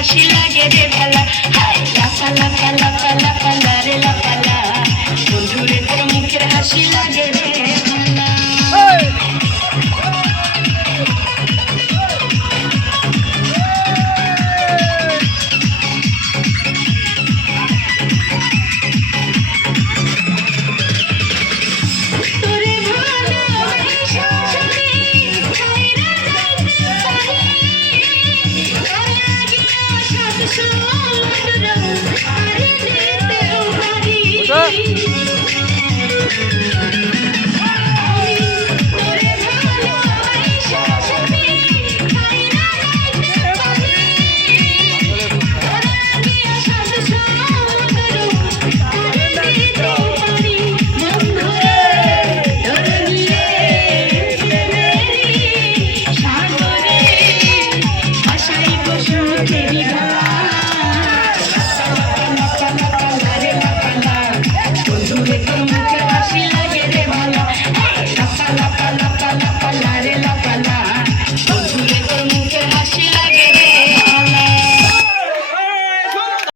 হাসি লাগে রে ভেলা। হাই লাফালা ফেলা ফেলা ফেলা রে লাফালা বন্ধুরে তোর মুখের হাসি লাগে রে What's up? Thank you.